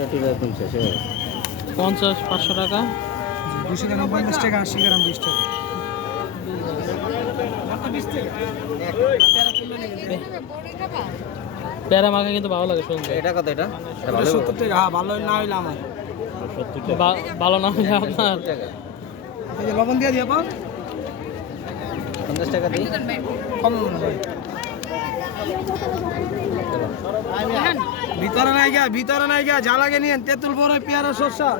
50 500 টাকা 200 গ্রাম 50 টাকা 80 গ্রাম 20 টাকা পেয়ারা মাখা কিন্তু ভালো লাগে শুনতে। এটা কত? এটা 70 টাকা। হ্যাঁ, ভালো না হইলে আমার ভালো না হলে আপনার টাকা এই যে লবণ দিয়ে দিবা 50 টাকা দিই। কম মনে হয় ভিতরে নাই গিয়া যা লাগে নিয়েন তেঁতুল বড় পেয়ারা শসা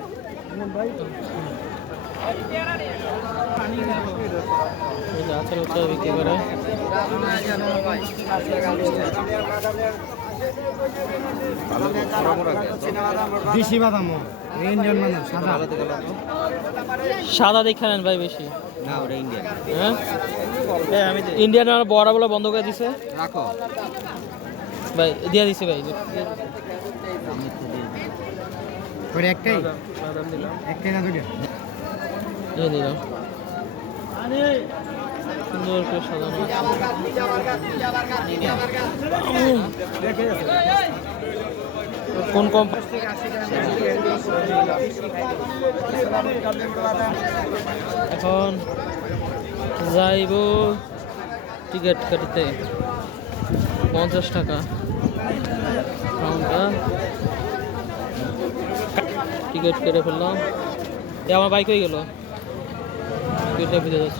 গাছের উৎসব বিক্রি করে। দেশি বাদাম ইন্ডিয়ান বাদাম সাদা সাদা দেখে নেন ভাই বেশি। না ওটা ইন্ডিয়ান। হ্যাঁ আমি ইন্ডিয়ান বড় বলে বন্ধ করে দিছে রাখো ভাই, দিয়ে দিছে ভাই। ওই একটাই বাদাম দিলাম, একটাই না দুটো দিয়ে দিলাম। সুন্দর করে সাজানো আছে। কোন কোম্পানি? এখন যাইব টিকিট কাটতে 50 টাকা কাউন্টার। টিকিট কেটে ফেললাম। আমার বাইক হয়ে গেল, টিকিটটা ভিজে যাচ্ছে।